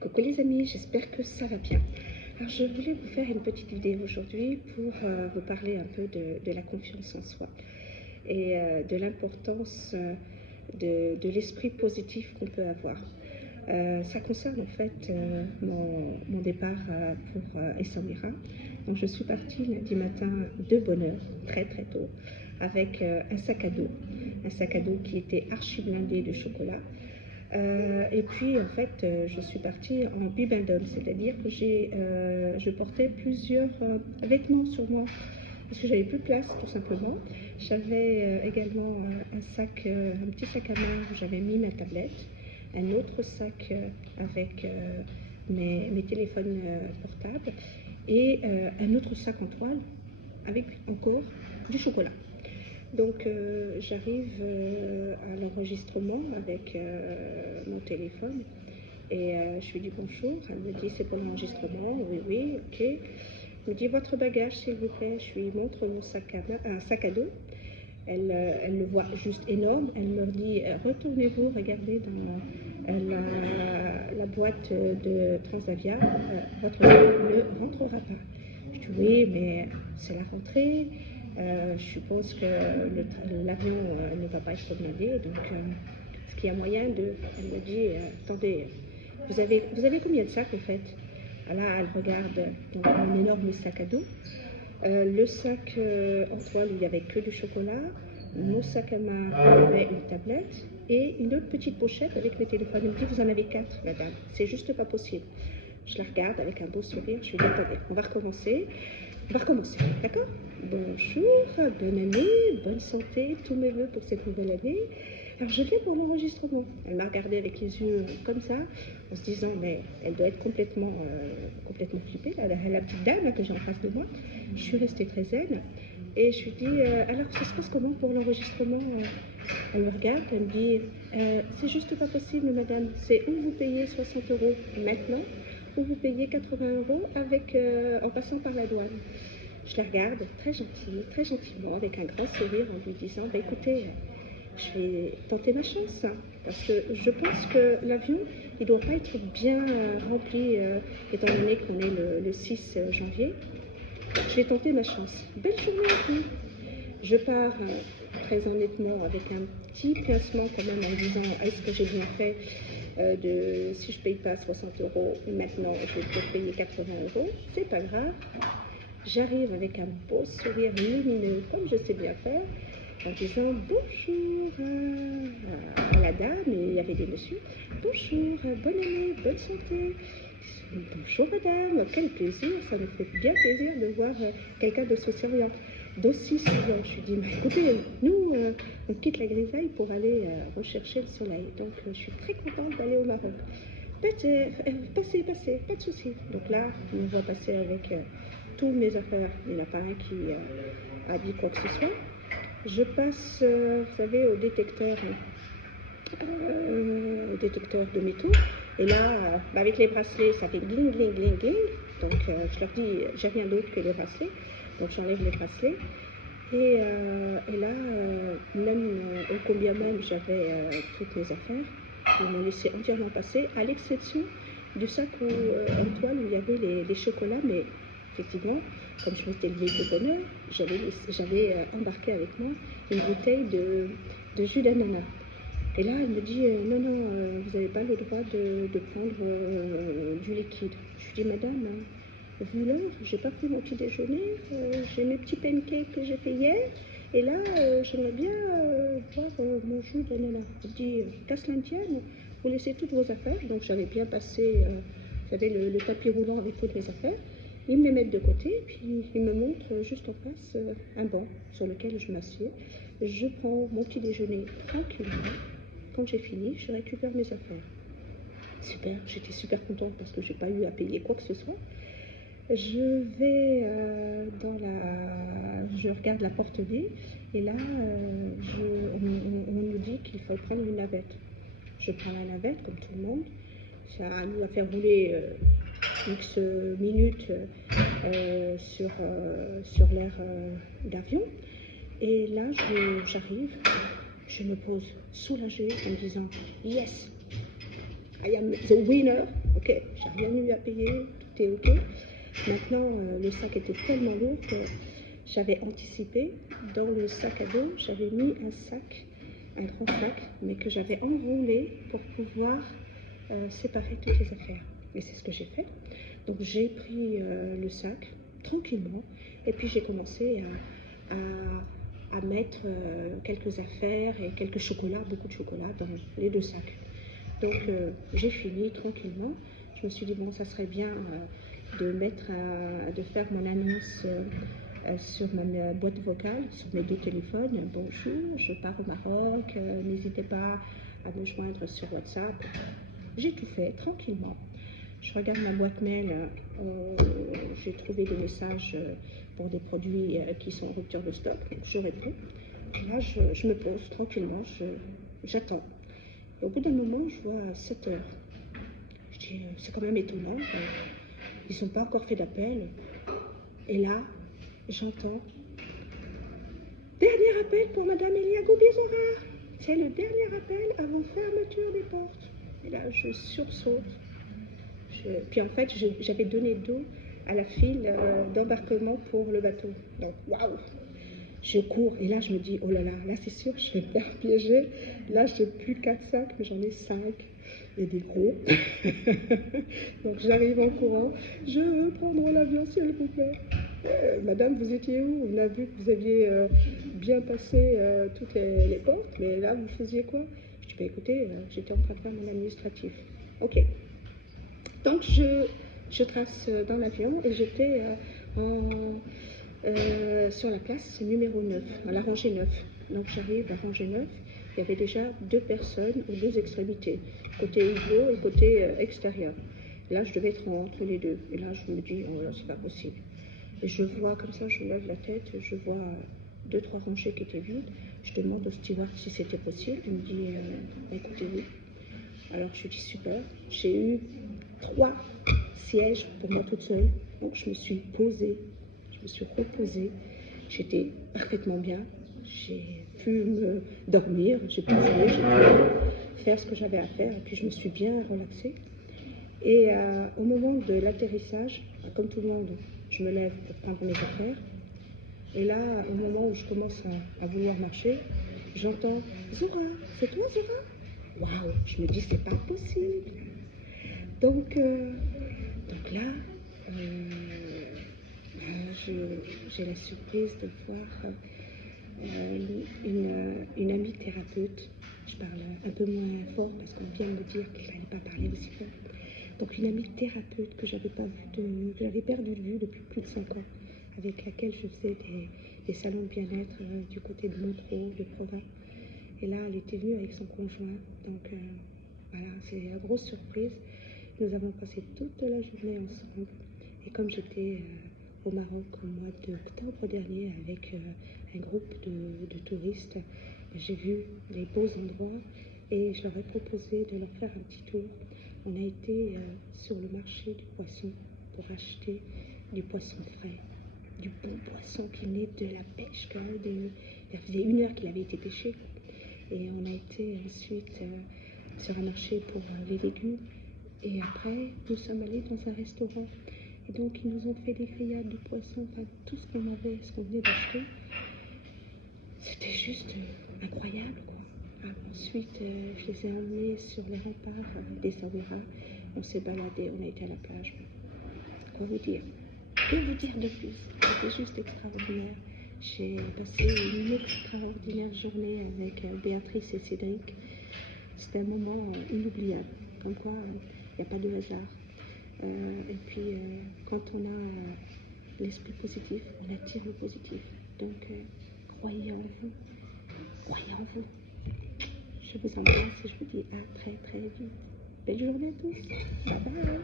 Coucou les amis, j'espère que ça va bien. Alors je voulais vous faire une petite vidéo aujourd'hui pour vous parler un peu de la confiance en soi et de l'importance de l'esprit positif qu'on peut avoir. Ça concerne en fait mon départ pour Essaouira. Donc je suis partie lundi matin de bonne heure, très très tôt, avec un sac à dos qui était archi blindé de chocolat. Et puis en fait je suis partie en bibendum, c'est-à-dire que je portais plusieurs vêtements sur moi parce que j'avais plus de place tout simplement. J'avais également un petit sac à main où j'avais mis ma tablette, un autre sac avec mes téléphones portables et un autre sac en toile avec encore du chocolat. Donc j'arrive à l'enregistrement avec mon téléphone et je lui dis bonjour. Elle me dit c'est pour l'enregistrement. Oui, ok. Elle me dit votre bagage s'il vous plaît. Je lui montre mon un sac à dos. Elle le voit juste énorme. Elle me dit retournez-vous, regardez dans la boîte de Transavia. Votre sac ne rentrera pas. Je dis oui, mais c'est la rentrée. Je suppose que l'avion ne va pas être blindé, donc est-ce qu'il y a moyen de... Elle me dit, attendez, vous avez combien de sacs en fait? Là, elle regarde donc, mon énorme sac à dos, le sac en toile où il n'y avait que du chocolat, mon sac à main où il y avait une tablette et une autre petite pochette avec mes téléphones. Elle me dit, vous en avez 4, madame, c'est juste pas possible. Je la regarde avec un beau sourire, je lui dis, attendez, on va recommencer, d'accord? Bonjour, bonne année, bonne santé, tous mes voeux pour cette nouvelle année. Alors je viens pour l'enregistrement. Elle m'a regardé avec les yeux comme ça, en se disant, mais elle doit être complètement flippée, la petite dame que j'ai en face de moi. Je suis restée très zen et je lui dis, alors ça se passe comment pour l'enregistrement? Elle me regarde, elle me dit, c'est juste pas possible madame, c'est où vous payez 60 € maintenant, ou vous payez 80 € en passant par la douane. Je la regarde très gentiment, avec un grand sourire, en lui disant, bah, écoutez, je vais tenter ma chance, hein, parce que je pense que l'avion, il ne doit pas être bien rempli, étant donné qu'on est le 6 janvier. Je vais tenter ma chance. Belle journée à vous. Je pars très honnêtement avec un petit pincement quand même en me disant, est-ce que j'ai bien fait si je ne paye pas 60 € maintenant, je vais peut-être payer 80 €, c'est pas grave. J'arrive avec un beau sourire lumineux, comme je sais bien faire, en disant bonjour à la dame, et il y avait des messieurs. Bonjour, bonne année, bonne santé. Bonjour madame, quel plaisir, ça me fait bien plaisir de voir quelqu'un d'aussi souriant. Je lui dis, mais écoutez, nous, on quitte la grisaille pour aller rechercher le soleil, donc je suis très contente d'aller au Maroc. Passez, pas de soucis. Donc là, je me vois passer avec tous mes affaires. Il n'y en a pas un qui a dit quoi que ce soit. Je passe, vous savez, au détecteur de métaux. Et là, avec les bracelets, ça fait gling, gling, gling, gling. Donc je leur dis, j'ai rien d'autre que les bracelets. Donc j'enlève les bracelets. Et là, même combien même j'avais toutes mes affaires, ils m'ont laissé entièrement passer, à l'exception du sac en toile où il y avait les chocolats, mais effectivement, comme je m'étais levée de bonne heure, j'avais embarqué avec moi une bouteille de jus d'ananas. Et là, elle me dit, non, vous n'avez pas le droit de prendre du liquide. Je lui dis, madame, vu l'heure, j'ai pas pris mon petit déjeuner, j'ai mes petits pancakes que j'ai fait hier, et là, j'aimerais bien voir mon jus d'ananas. Elle dit, qu'à cela ne tienne, vous laissez toutes vos affaires. Donc j'avais bien passé, j'avais le tapis roulant avec toutes mes affaires. Ils me les mettent de côté, puis ils me montrent juste en face un banc sur lequel je m'assieds. Je prends mon petit déjeuner tranquillement. Quand j'ai fini, je récupère mes affaires. Super, j'étais super contente parce que j'ai pas eu à payer quoi que ce soit. Je vais je regarde la porte D et là, on nous dit qu'il faut prendre une navette. Je prends la navette comme tout le monde. Ça nous a fait rouler X minutes sur l'air d'avion. Et là, j'arrive, je me pose soulagée en me disant yes, I am the winner ok, j'ai rien eu à payer, tout est ok. Maintenant, le sac était tellement lourd que j'avais anticipé. Dans le sac à dos, j'avais mis un sac, un grand sac, mais que j'avais enroulé pour pouvoir séparer toutes les affaires. Et c'est ce que j'ai fait. Donc j'ai pris le sac tranquillement et puis j'ai commencé à mettre quelques affaires et quelques chocolats, beaucoup de chocolat dans les deux sacs. Donc j'ai fini tranquillement. Je me suis dit bon, ça serait bien de faire mon annonce sur ma boîte vocale, sur mes deux téléphones. Bonjour, je pars au Maroc, n'hésitez pas à me joindre sur WhatsApp. J'ai tout fait tranquillement. Je regarde ma boîte mail, j'ai trouvé des messages pour des produits qui sont en rupture de stock, donc je réponds. Là, je me pose tranquillement, j'attends. Et au bout d'un moment, je vois 7 heures. Je dis, c'est quand même étonnant, ils n'ont pas encore fait d'appel. Et là, j'entends, dernier appel pour Madame Elia Goubizora. C'est le dernier appel avant fermeture des portes. Et là, je sursaute. Puis en fait, j'avais donné d'eau à la file d'embarquement pour le bateau. Donc, waouh! Je cours et là, je me dis, oh là là, là c'est sûr, je vais me faire piéger. Là, j'ai plus 4 sacs, mais j'en ai 5 et des gros. Donc, j'arrive en courant. Je veux prendre l'avion, s'il vous plaît. Madame, vous étiez où? On a vu que vous aviez bien passé toutes les portes, mais là, vous faisiez quoi? Je dis, bah, écoutez, j'étais en train de faire mon administratif. Ok. Donc, je trace dans l'avion et j'étais sur la place numéro 9, à la rangée 9. Donc, j'arrive à la rangée 9. Il y avait déjà 2 personnes aux 2 extrémités, côté hydro et côté extérieur. Là, je devais être entre les deux. Et là, je me dis, oh là, c'est pas possible. Et je vois comme ça, je lève la tête, je vois 2-3 rangées qui étaient vides. Je demande au steward si c'était possible. Il me dit, écoutez, oui. Alors je dis super, j'ai eu 3 sièges pour moi toute seule, donc je me suis posée, je me suis reposée, j'étais parfaitement bien, j'ai pu me dormir, j'ai pu jouer, j'ai pu faire ce que j'avais à faire, et puis je me suis bien relaxée. Et au moment de l'atterrissage, comme tout le monde, je me lève pour prendre mes affaires, et là, au moment où je commence à vouloir marcher, j'entends « Zora, c'est toi Zora ?» Waouh, je me dis, c'est pas possible. Donc là, j'ai la surprise de voir une amie thérapeute. Je parle un peu moins fort parce qu'on vient de me dire qu'il fallait pas parler aussi fort. Donc une amie thérapeute que j'avais pas vue, que j'avais perdu de vue depuis plus de 5 ans, avec laquelle je faisais des salons de bien-être du côté de Montreux, de Provins. Et là, elle était venue avec son conjoint. Donc voilà, c'est une grosse surprise. Nous avons passé toute la journée ensemble. Et comme j'étais au Maroc au mois d'octobre dernier avec un groupe de touristes, j'ai vu les beaux endroits et je leur ai proposé de leur faire un petit tour. On a été sur le marché du poisson pour acheter du poisson frais, du bon poisson qui venait de la pêche. Il faisait 1 heure qu'il avait été pêché. Et on a été ensuite sur un marché pour les légumes. Et après, nous sommes allés dans un restaurant. Et donc, ils nous ont fait des grillades de poissons, enfin, tout ce qu'on avait, ce qu'on venait d'acheter. C'était juste incroyable, quoi. Ah, ensuite, je les ai emmenés sur les remparts des Essaouira. On s'est baladé, on a été à la plage. Quoi vous dire? Que vous dire de plus? C'était juste extraordinaire. J'ai passé une extraordinaire journée avec Béatrice et Cédric. C'était un moment inoubliable. Comme quoi, il n'y a pas de hasard. Et puis, quand on a l'esprit positif, on attire le positif. Donc, croyez en vous. Croyez en vous. Je vous embrasse et je vous dis à très très vite. Belle journée à tous. Bye bye.